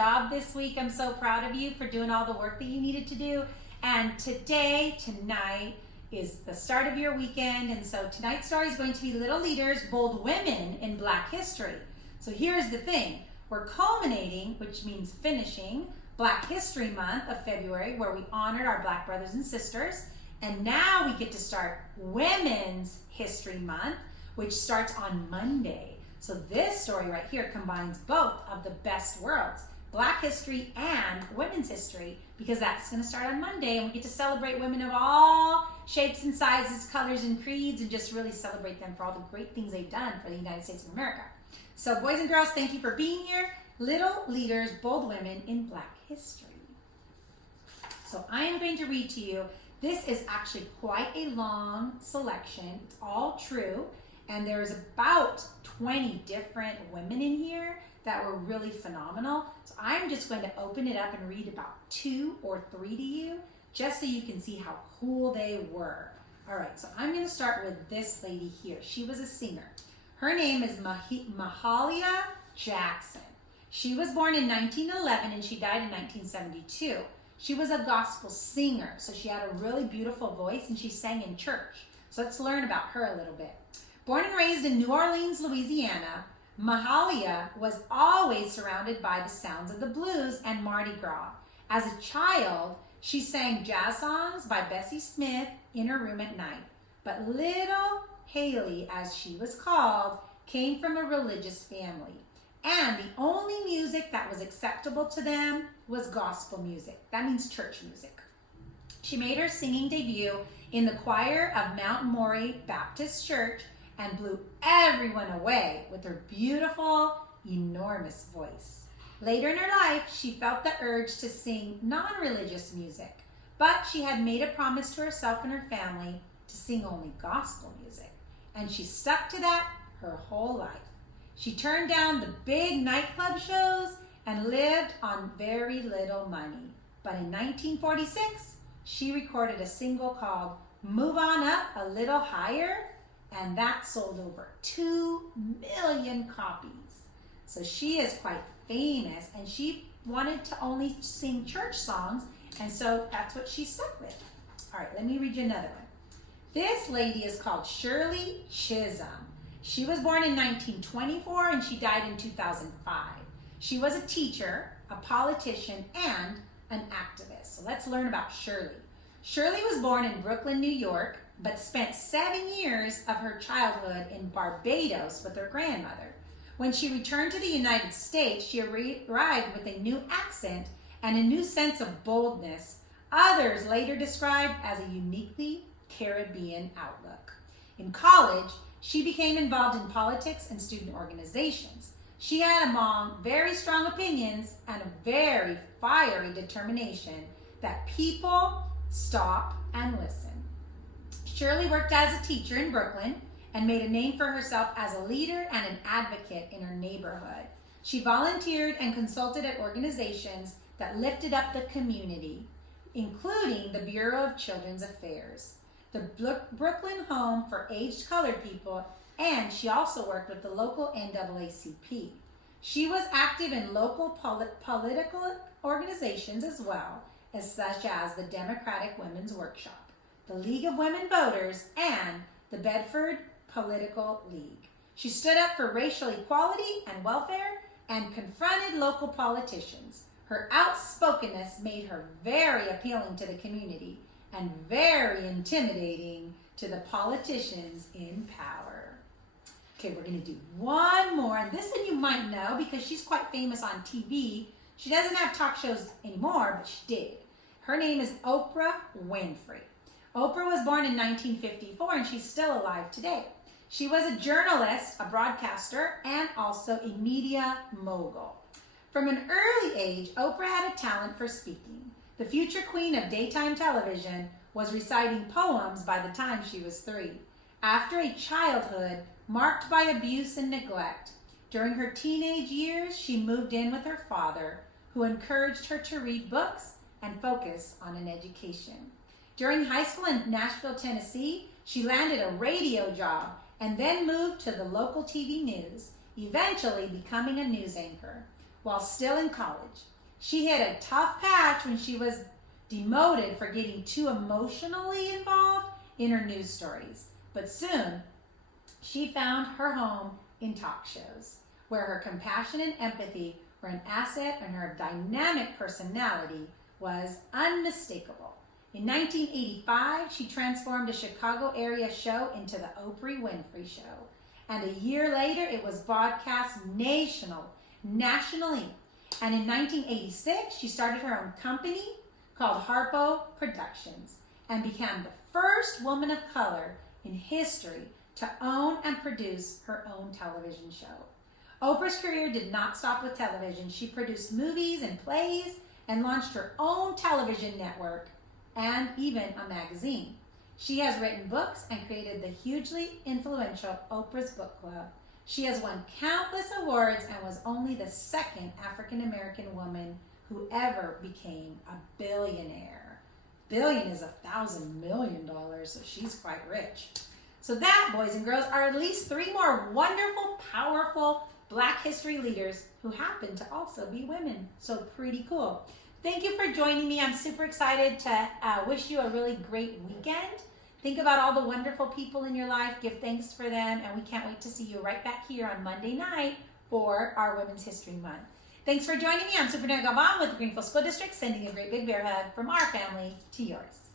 job this week. I'm so proud of you for doing all the work that you needed to do. And tonight, is the start of your weekend. And so tonight's story is going to be Little Leaders, Bold Women in Black History. So here's the thing. We're culminating, which means finishing, Black History Month of February, where we honored our Black brothers and sisters. And now we get to start Women's History Month, which starts on Monday. So this story right here combines both of the best worlds, Black history and women's history, because that's going to start on Monday, and we get to celebrate women of all shapes and sizes, colors and creeds, and just really celebrate them for all the great things they've done for the United States of America. So boys and girls, thank you for being here. Little Leaders, Bold Women in Black History. So I am going to read to you. This is actually quite a long selection. It's all true. And there's about 20 different women in here that were really phenomenal. So I'm just going to open it up and read about 2 or 3 to you, just so you can see how cool they were. All right, so I'm going to start with this lady here. She was a singer. Her name is Mahalia Jackson. She was born in 1911 and she died in 1972. She was a gospel singer, so she had a really beautiful voice and she sang in church. So let's learn about her a little bit. Born and raised in New Orleans, Louisiana, Mahalia was always surrounded by the sounds of the blues and Mardi Gras. As a child, she sang jazz songs by Bessie Smith in her room at night. But little Haley, as she was called, came from a religious family. And the only music that was acceptable to them was gospel music. That means church music. She made her singing debut in the choir of Mount Maury Baptist Church and blew everyone away with her beautiful, enormous voice. Later in her life, she felt the urge to sing non-religious music, but she had made a promise to herself and her family to sing only gospel music, and she stuck to that her whole life. She turned down the big nightclub shows and lived on very little money. But in 1946, she recorded a single called Move On Up a Little Higher, and that sold over 2 million copies. So she is quite famous, and she wanted to only sing church songs, and so that's what she stuck with. All right, let me read you another one. This lady is called Shirley Chisholm. She was born in 1924 and she died in 2005. She was a teacher, a politician, and an activist. So let's learn about Shirley. Shirley was born in Brooklyn, New York, but spent 7 years of her childhood in Barbados with her grandmother. When she returned to the United States, she arrived with a new accent and a new sense of boldness, others later described as a uniquely Caribbean outlook. In college, she became involved in politics and student organizations. She had among very strong opinions and a very fiery determination that people stop and listen. Shirley worked as a teacher in Brooklyn and made a name for herself as a leader and an advocate in her neighborhood. She volunteered and consulted at organizations that lifted up the community, including the Bureau of Children's Affairs, the Brooklyn Home for Aged Colored People, and she also worked with the local NAACP. She was active in local political organizations as well, as such as the Democratic Women's Workshop, the League of Women Voters, and the Bedford Political League. She stood up for racial equality and welfare and confronted local politicians. Her outspokenness made her very appealing to the community and very intimidating to the politicians in power. Okay, we're going to do one more. And this one you might know because she's quite famous on TV. She doesn't have talk shows anymore, but she did. Her name is Oprah Winfrey. Oprah was born in 1954 and she's still alive today. She was a journalist, a broadcaster, and also a media mogul. From an early age, Oprah had a talent for speaking. The future queen of daytime television was reciting poems by the time she was 3. After a childhood marked by abuse and neglect, during her teenage years, she moved in with her father, who encouraged her to read books and focus on an education. During high school in Nashville, Tennessee, she landed a radio job and then moved to the local TV news, eventually becoming a news anchor. while still in college. She hit a tough patch when she was demoted for getting too emotionally involved in her news stories. But soon, she found her home in talk shows, where her compassion and empathy were an asset and her dynamic personality was unmistakable. In 1985, she transformed a Chicago area show into the Oprah Winfrey Show. And a year later, it was broadcast nationally. And in 1986, she started her own company called Harpo Productions and became the first woman of color in history to own and produce her own television show. Oprah's career did not stop with television. She produced movies and plays and launched her own television network and even a magazine. She has written books and created the hugely influential Oprah's Book Club. She has won countless awards and was only the second African American woman who ever became a billionaire. Billion is $1,000 million, so she's quite rich. So that, boys and girls, are at least 3 more wonderful, powerful Black history leaders who happen to also be women. So pretty cool. Thank you for joining me. I'm super excited to wish you a really great weekend. Think about all the wonderful people in your life. Give thanks for them. And we can't wait to see you right back here on Monday night for our Women's History Month. Thanks for joining me. I'm Superintendent Galvan with the Greenfield School District, sending a great big bear hug from our family to yours.